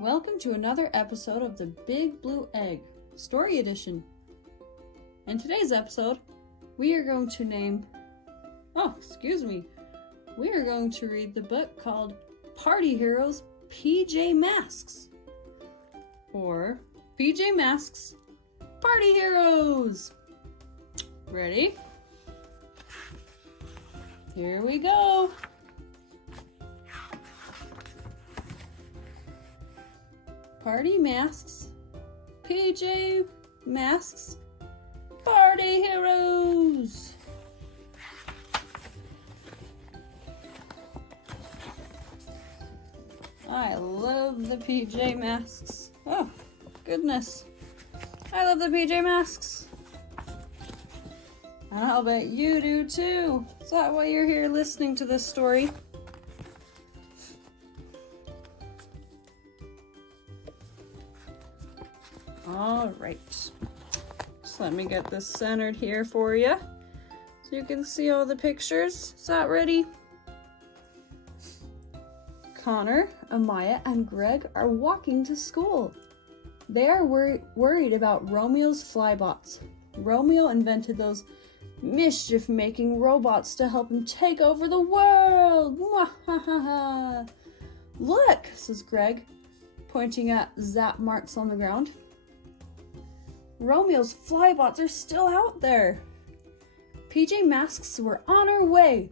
Welcome to another episode of the Big Blue Egg, Story Edition. In today's episode, we are going to read the book called Party Heroes PJ Masks, or PJ Masks Party Heroes. Ready? Here we go. Party Masks, PJ Masks, Party Heroes. I love the PJ Masks. Oh, goodness. I love the PJ Masks. And I'll bet you do too. Is that why you're here listening to this story? All right, just let me get this centered here for you so you can see all the pictures. Is that ready? Connor, Amaya, and Greg are walking to school. They are worried about Romeo's flybots. Romeo invented those mischief-making robots to help him take over the world. Mwahaha! Look, says Greg, pointing at zap marks on the ground. Romeo's flybots are still out there. PJ Masks were on our way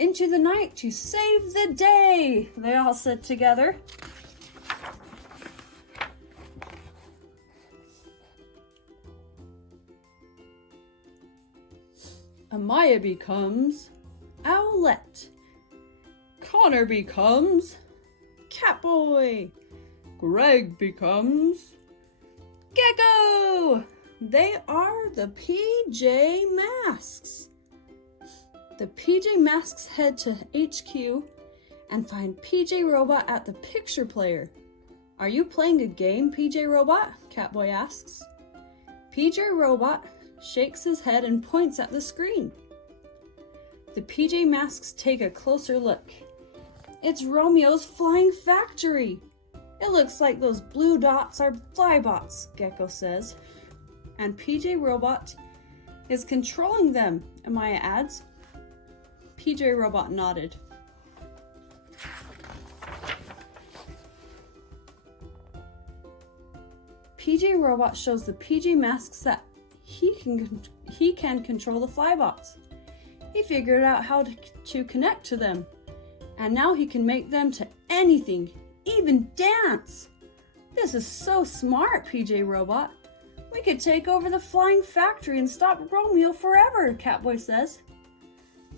into the night to save the day, they all said together. Amaya becomes Owlette. Connor becomes Catboy. Greg becomes Gecko! They are the PJ Masks. The PJ Masks head to HQ and find PJ Robot at the picture player. Are you playing a game, PJ Robot? Catboy asks. PJ Robot shakes his head and points at the screen. The PJ Masks take a closer look. It's Romeo's flying factory. It looks like those blue dots are flybots, Gecko says. And PJ Robot is controlling them, Amaya adds. PJ Robot nodded. PJ Robot shows the PJ Masks that he can control the flybots. He figured out how to connect to them. And now he can make them to anything, even dance. This is so smart, PJ Robot. We could take over the flying factory and stop Romeo forever, Catboy says.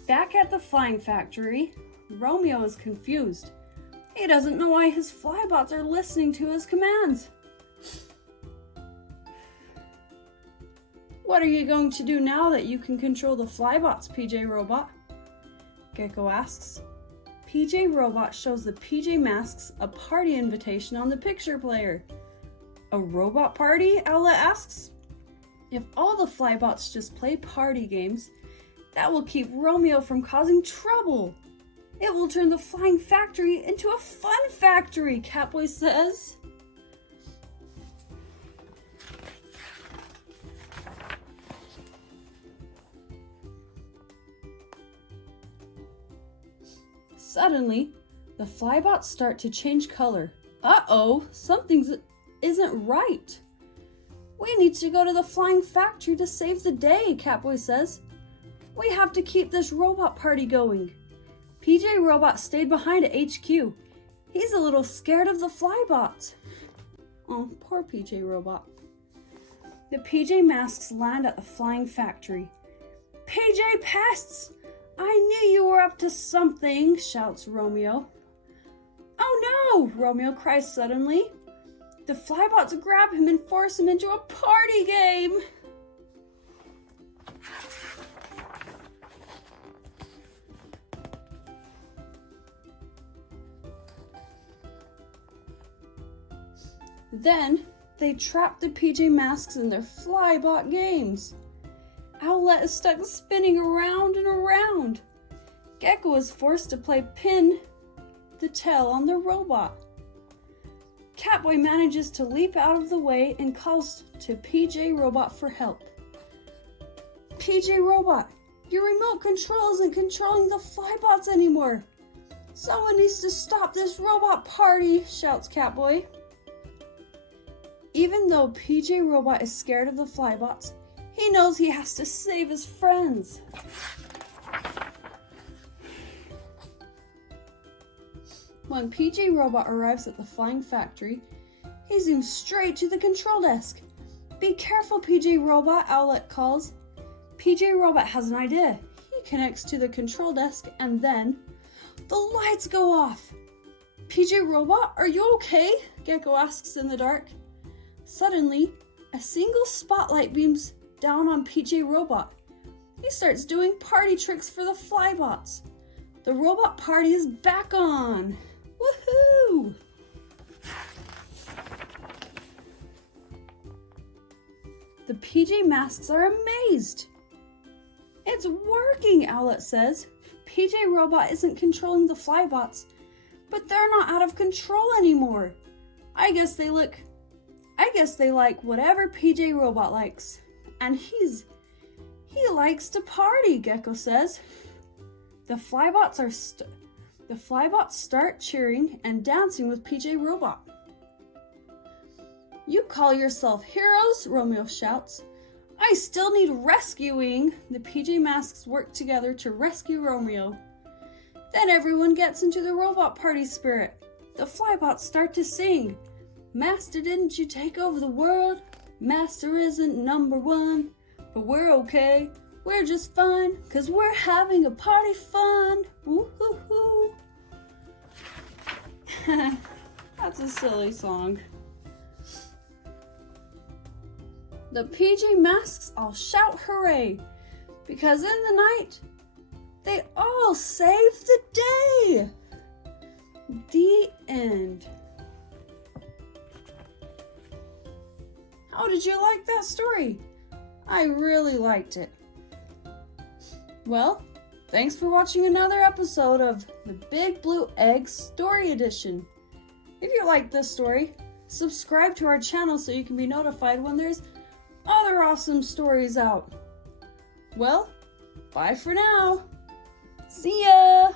Back at the flying factory, Romeo is confused. He doesn't know why his flybots are listening to his commands. What are you going to do now that you can control the flybots, PJ Robot? Gecko asks. PJ Robot shows the PJ Masks a party invitation on the picture player. A robot party? Owlette asks. If all the flybots just play party games, that will keep Romeo from causing trouble. It will turn the flying factory into a fun factory, Catboy says. Suddenly, the flybots start to change color. Uh-oh, something isn't right. We need to go to the flying factory to save the day, Catboy says. We have to keep this robot party going. PJ Robot stayed behind at HQ. He's a little scared of the flybots. Oh, poor PJ Robot. The PJ Masks land at the flying factory. PJ Pests! I knew you were up to something, shouts Romeo. Oh no, Romeo cries suddenly. The flybots grab him and force him into a party game. Then they trap the PJ Masks in their flybot games. Owlette is stuck spinning around and around. Gecko is forced to play pin the tail on the robot. Catboy manages to leap out of the way and calls to PJ Robot for help. PJ Robot, your remote control isn't controlling the Flybots anymore. Someone needs to stop this robot party, shouts Catboy. Even though PJ Robot is scared of the Flybots, he knows he has to save his friends. When PJ Robot arrives at the flying factory, he zooms straight to the control desk. Be careful, PJ Robot, Owlet calls. PJ Robot has an idea. He connects to the control desk and then the lights go off. PJ Robot, are you okay? Gecko asks in the dark. Suddenly, a single spotlight beams down on PJ Robot. He starts doing party tricks for the Flybots. The robot party is back on. Woohoo! The PJ Masks are amazed. It's working, Owlet says. PJ Robot isn't controlling the Flybots, but they're not out of control anymore. I guess they like whatever PJ Robot likes. And he likes to party, Gecko says. The Flybots start cheering and dancing with PJ Robot. You call yourself heroes, Romeo shouts. I still need rescuing. The PJ Masks work together to rescue Romeo. Then everyone gets into the robot party spirit. The Flybots start to sing. Master, didn't you take over the world? Master isn't number one, but we're okay. We're just fine, 'cause we're having a party fun. Woo-hoo-hoo. That's a silly song. The PJ Masks all shout hooray, because in the night, they all saved the day. The end. How did you like that story? I really liked it. Well, thanks for watching another episode of the Big Blue Egg Story Edition. If you like this story, subscribe to our channel so you can be notified when there's other awesome stories out. Well, bye for now. See ya!